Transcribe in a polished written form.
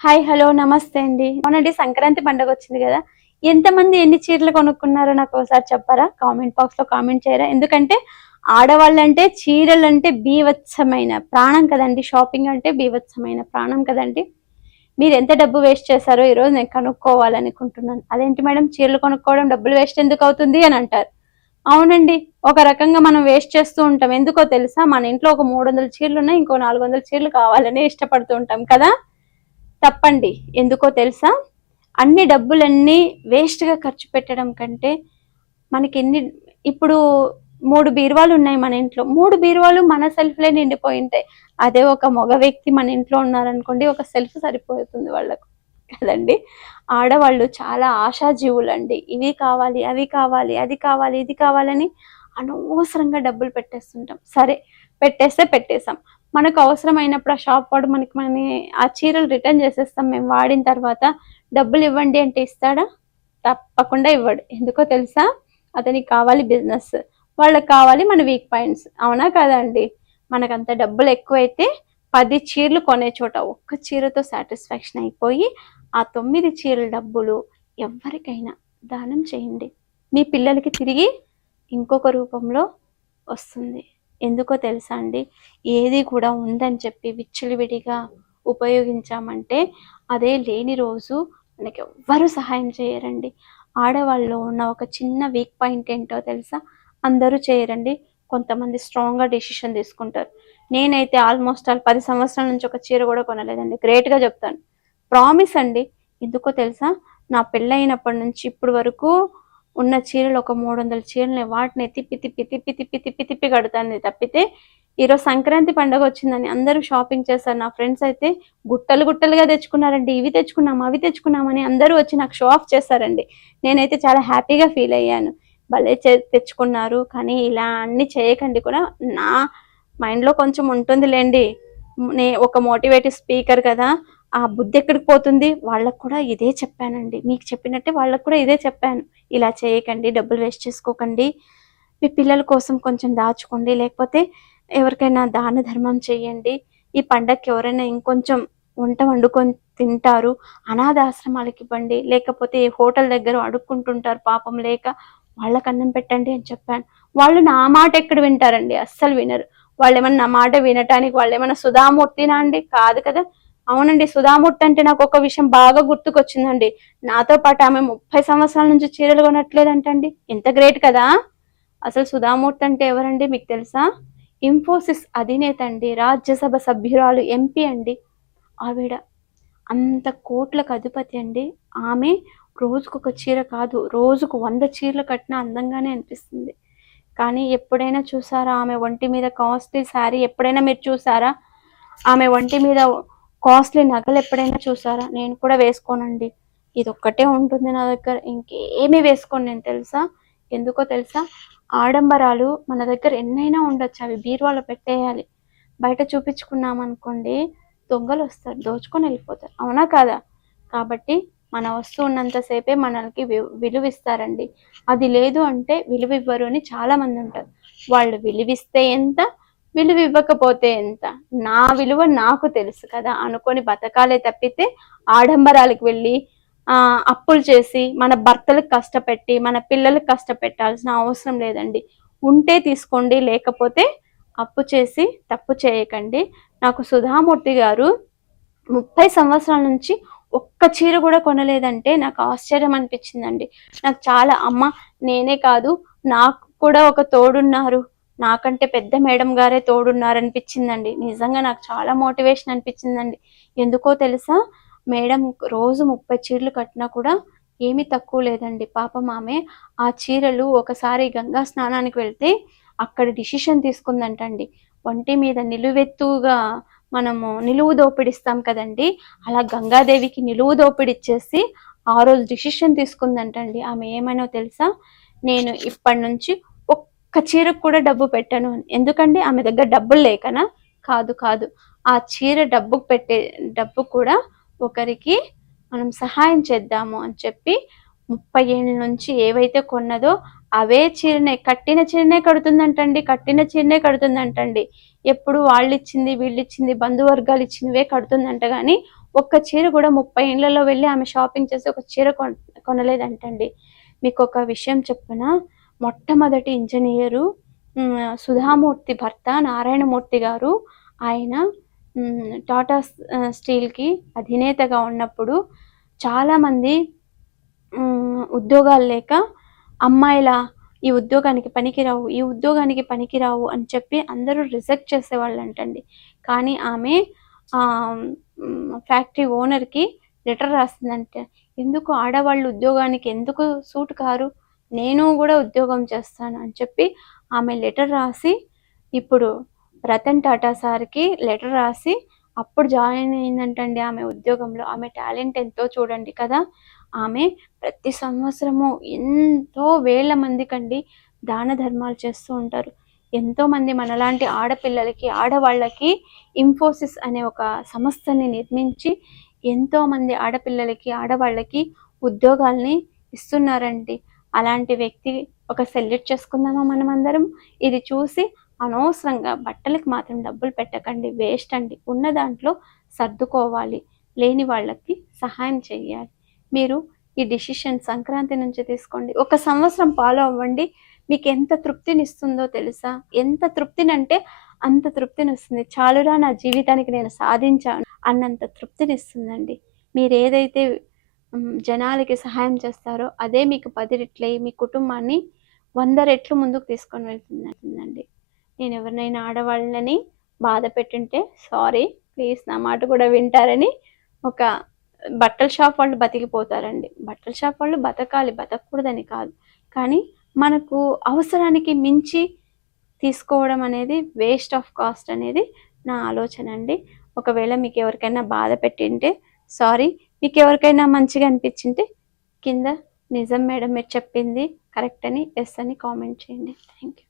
Hi hello నమస్తే అండి. అవునండి, సంక్రాంతి పండుగ వచ్చింది కదా. ఎంతమంది ఎన్ని చీరలు కొనుక్కున్నారో నాకు ఒకసారి చెప్పారా? కామెంట్ బాక్స్ లో కామెంట్ చేయరా? ఎందుకంటే ఆడవాళ్ళంటే చీరలంటే బీభత్సమైన ప్రాణం కదండి. షాపింగ్ అంటే బీభత్సమైన ప్రాణం కదండి. మీరు ఎంత డబ్బు వేస్ట్ చేశారో ఈరోజు నేను కనుక్కోవాలనుకుంటున్నాను. అదేంటి మేడం, చీరలు కొనుక్కోవడం డబ్బులు వేస్ట్ ఎందుకు అవుతుంది అని అంటారు. అవునండి, ఒక రకంగా మనం వేస్ట్ చేస్తూ ఉంటాం. ఎందుకో తెలుసా? మన ఇంట్లో ఒక 300 చీరలు ఉన్నాయి, ఇంకో 400 చీరలు కావాలని ఇష్టపడుతూ ఉంటాం కదా. తప్పండి. ఎందుకో తెలుసా? అన్ని డబ్బులన్నీ వేస్ట్‌గా ఖర్చు పెట్టడం కంటే మనకెన్ని ఇప్పుడు 3 బీరువాలు ఉన్నాయి మన ఇంట్లో. 3 బీరువాలు మన సెల్ఫ్‌లే నిండిపోయుంటాయి. అదే ఒక మగ వ్యక్తి మన ఇంట్లో ఉన్నారనుకోండి, ఒక సెల్ఫ్ సరిపోతుంది వాళ్ళకు. కదండీ! ఆడవాళ్ళు చాలా ఆశాజీవులండి. ఇవి కావాలి, అవి కావాలి, అది కావాలి, ఇది కావాలని అనవసరంగా డబ్బులు పెట్టేస్తుంటాం. సరే, పెట్టేసాం. మనకు అవసరమైనప్పుడు ఆ షాప్ వాడు మనని ఆ చీరలు రిటర్న్ చేసేస్తాం మేము వాడిన తర్వాత. డబ్బులు ఇవ్వండి అంటే ఇస్తాడా? తప్పకుండా ఇవ్వడు. ఎందుకో తెలుసా? అతనికి కావాలి బిజినెస్. వాళ్ళకి కావాలి మన వీక్ పాయింట్స్. అవునా కాదా అండి? మనకంత డబ్బులు ఎక్కువైతే 10 చీరలు కొనే చోట ఒక్క చీరతో సాటిస్ఫాక్షన్ అయిపోయి ఆ 9 చీరల డబ్బులు ఎవ్వరికైనా దానం చేయండి. మీ పిల్లలకి తిరిగి ఇంకొక రూపంలో వస్తుంది. ఎందుకో తెలుసా అండి? ఏది కూడా ఉందని చెప్పి విచ్చలవిడిగా ఉపయోగించామంటే అదే లేని రోజు మనకి ఎవ్వరు సహాయం చేయరండి. ఆడవాళ్ళలో ఉన్న ఒక చిన్న వీక్ పాయింట్ ఏంటో తెలుసా? అందరూ చేయరండి. కొంతమంది స్ట్రాంగ్‌గా డెసిషన్ తీసుకుంటారు. నేనైతే ఆల్మోస్ట్ 10 సంవత్సరాల నుంచి ఒక చీర కూడా కొనలేదండి. గ్రేట్‌గా చెప్తాను. ప్రామిస్ అండి. ఎందుకో తెలుసా? నా పెళ్ళైనప్పటి నుంచి ఇప్పటి వరకు ఉన్న చీరలు ఒక 300 చీరలు. వాటిని తిప్పి కడతాను తప్పితే, ఈరోజు సంక్రాంతి పండుగ వచ్చిందని అందరూ షాపింగ్ చేశారు. నా ఫ్రెండ్స్ అయితే గుట్టలు గుట్టలుగా తెచ్చుకున్నారండి. ఇవి తెచ్చుకున్నాం, అవి తెచ్చుకున్నామని అందరూ వచ్చి నాకు షో ఆఫ్ చేశారండి. నేనైతే చాలా హ్యాపీగా ఫీల్ అయ్యాను. భలే తెచ్చుకున్నారు. కానీ ఇలా అన్ని చేయకండి కూడా. నా మైండ్‌లో కొంచెం ఉంటుందిలేండి. ఒక మోటివేటివ్ స్పీకర్ కదా! ఆ బుద్ధి ఎక్కడికి పోతుంది? వాళ్ళకి కూడా ఇదే చెప్పానండి. మీకు చెప్పినట్టే వాళ్ళకి కూడా ఇదే చెప్పాను. ఇలా చేయకండి, డబ్బులు వేస్ట్ చేసుకోకండి. మీ పిల్లల కోసం కొంచెం దాచుకోండి. లేకపోతే ఎవరికైనా దాన ధర్మం చేయండి. ఈ పండగకి ఎవరైనా ఇంకొంచెం వంట వండుకొని తింటారు. అనాథాశ్రమాలకి ఇవ్వండి. లేకపోతే హోటల్ దగ్గర అడుక్కుంటుంటారు పాపం లేక. వాళ్ళకి అన్నం పెట్టండి అని చెప్పాను. వాళ్ళు నా మాట ఎక్కడ వింటారండి? అస్సలు వినరు. వాళ్ళేమన్నా నా మాట వినటానికి వాళ్ళేమన్నా సుధామూర్తినా అండి? కాదు కదా! అవునండి, సుధామూర్తి అంటే నాకు ఒక విషయం బాగా గుర్తుకొచ్చిందండి. నాతో పాటు ఆమె 30 సంవత్సరాల నుంచి చీరలు కొనట్లేదంటండి. ఎంత గ్రేట్ కదా! అసలు సుధామూర్తి అంటే ఎవరండి మీకు తెలుసా? ఇన్ఫోసిస్ అధినేత అండి. రాజ్యసభ సభ్యురాలు ఎంపీ అండి ఆవిడ. అంత కోట్లకు అధిపతి అండి. ఆమె రోజుకొక చీర కాదు, రోజుకు 100 చీరలు కట్టినా అందంగానే అనిపిస్తుంది. కానీ ఎప్పుడైనా చూసారా ఆమె ఒంటి మీద కాస్ట్లీ శారీ ఎప్పుడైనా మీరు చూసారా? ఆమె ఒంటి మీద కాస్ట్లీ నగలు ఎప్పుడైనా చూసారా? నేను కూడా వేసుకోనండి. ఇదొక్కటే ఉంటుంది నా దగ్గర. ఇంకేమీ వేసుకోను నేను తెలుసా? ఎందుకో తెలుసా? ఆడంబరాలు మన దగ్గర ఎన్నైనా ఉండొచ్చు. అవి బీరువాలో పెట్టేయాలి. బయట చూపించుకున్నామనుకోండి, దొంగలు వస్తారు, దోచుకొని వెళ్ళిపోతారు. అవునా కాదా? కాబట్టి మన వస్తువు ఉన్నంత సేపే మనకి విలువ ఇస్తారండి. అది లేదు అంటే విలువ ఇవ్వరు అని చాలా మంది ఉంటారు. వాళ్ళు విలువిస్తే ఎంత, విలువ ఇవ్వకపోతే ఎంత? నా విలువ నాకు తెలుసు కదా అనుకొని బతకాలే తప్పితే ఆడంబరాలకు వెళ్ళి అప్పులు చేసి మన భర్తలకు కష్టపెట్టి మన పిల్లలకు కష్టపెట్టాల్సిన అవసరం లేదండి. ఉంటే తీసుకోండి, లేకపోతే అప్పు చేసి తప్పు చేయకండి. నాకు సుధామూర్తి గారు 30 సంవత్సరాల నుంచి ఒక్క చీర కూడా కొనలేదంటే నాకు ఆశ్చర్యం అనిపించిందండి. నాకు చాలా అమ్మ, నేనే కాదు, నాకు కూడా ఒక తోడున్నారు, నాకంటే పెద్ద మేడం గారే తోడున్నారనిపించిందండి. నిజంగా నాకు చాలా మోటివేషన్ అనిపించిందండి. ఎందుకో తెలుసా? మేడం రోజు 30 చీరలు కట్టినా కూడా ఏమీ తక్కువ లేదండి. పాపం ఆమె ఆ చీరలు ఒకసారి గంగా స్నానానికి వెళ్తే అక్కడ డిసిషన్ తీసుకుందంటండి. ఒంటి మీద నిలువెత్తుగా మనము నిలువు దోపిడిస్తాం కదండి, అలా గంగాదేవికి నిలువు దోపిడిచ్చేసి ఆ రోజు డిసిషన్ తీసుకుందంటండి. ఆమె ఏమైనా తెలుసా? నేను ఇప్పటి నుంచి ఒక్క చీరకు కూడా డబ్బు పెట్టను అని. ఎందుకండి? ఆమె దగ్గర డబ్బులు లేకనా? కాదు కాదు. ఆ చీర డబ్బుకు పెట్టే డబ్బు కూడా ఒకరికి మనం సహాయం చేద్దాము అని చెప్పి 30 ఏళ్ళ నుంచి ఏవైతే కొన్నదో అవే చీరనే, కట్టిన చీరనే కడుతుందంటండి. ఎప్పుడు వాళ్ళిచ్చింది వీళ్ళిచ్చింది బంధువర్గాలు ఇచ్చినవే కడుతుందంట. కానీ ఒక్క చీర కూడా 30 ఏళ్లలో వెళ్ళి ఆమె షాపింగ్ చేసి ఒక చీర కొనలేదంటండి. మీకు ఒక విషయం చెప్పనా, మొట్టమొదటి ఇంజనీరు సుధామూర్తి భర్త నారాయణమూర్తి గారు. ఆయన టాటా స్టీల్‌కి అధినేతగా ఉన్నప్పుడు చాలామంది ఉద్యోగాలు లేక అమ్మాయిలా ఈ ఉద్యోగానికి పనికిరావు, ఈ ఉద్యోగానికి పనికిరావు అని చెప్పి అందరూ రిజెక్ట్ చేసేవాళ్ళంటండి. కానీ ఆమె ఫ్యాక్టరీ ఓనర్‌కి లెటర్ రాసిందంటే, ఎందుకు ఆడవాళ్ళు ఉద్యోగానికి ఎందుకు సూట్ కారు, నేను కూడా ఉద్యోగం చేస్తాను అని చెప్పి ఆమె లెటర్ రాసి, ఇప్పుడు రతన్ టాటా సార్కి లెటర్ రాసి అప్పుడు జాయిన్ అయిందంటండి ఆమె ఉద్యోగంలో. ఆమె టాలెంట్ ఎంతో చూడండి కదా. ఆమె ప్రతి సంవత్సరము ఎంతో వేల మందికండి దాన ధర్మాలు చేస్తూ ఉంటారు. ఎంతోమంది మనలాంటి ఆడపిల్లలకి, ఆడవాళ్ళకి ఇన్ఫోసిస్ అనే ఒక సంస్థని నిర్మించి ఎంతోమంది ఆడపిల్లలకి, ఆడవాళ్ళకి ఉద్యోగాల్ని ఇస్తున్నారండి. అలాంటి వ్యక్తి ఒక సెల్యూట్ చేసుకుందామా మనమందరం. ఇది చూసి అనవసరంగా బట్టలకు మాత్రం డబ్బులు పెట్టకండి, వేస్ట్ అండి. ఉన్న దాంట్లో సర్దుకోవాలి, లేని వాళ్ళకి సహాయం చేయాలి. మీరు ఈ డిసిషన్ సంక్రాంతి నుంచి తీసుకోండి. ఒక సంవత్సరం ఫాలో అవ్వండి. మీకు ఎంత తృప్తినిస్తుందో తెలుసా? ఎంత తృప్తినంటే అంత తృప్తినిస్తుంది. చాలురా నా జీవితానికి నేను సాధించాను అన్నంత తృప్తినిస్తుందండి. మీరు ఏదైతే జనాలకి సహాయం చేస్తారో అదే మీకు 10 రెట్లయి మీ కుటుంబాన్ని 100 రెట్లు ముందుకు తీసుకొని వెళ్తుందండి. నేను ఎవరినైనా ఆడవాళ్ళని బాధ పెట్టుంటే సారీ, ప్లీజ్ నా మాట కూడా వింటారని. ఒక బట్టల షాప్ వాళ్ళు బతికిపోతారండి. బట్టల షాప్ వాళ్ళు బతకాలి, బతకూడదని కాదు. కానీ మనకు అవసరానికి మించి తీసుకోవడం అనేది వేస్ట్ ఆఫ్ కాస్ట్ అనేది నా ఆలోచన అండి. ఒకవేళ మీకు ఎవరికైనా బాధ పెట్టింటే సారీ, మీకు ఎవరికైనా మంచిగా అనిపించింటే కింద నిజం మేడం మీరు చెప్పింది కరెక్ట్ అని ఎస్ అని కామెంట్ చేయండి. Thank you.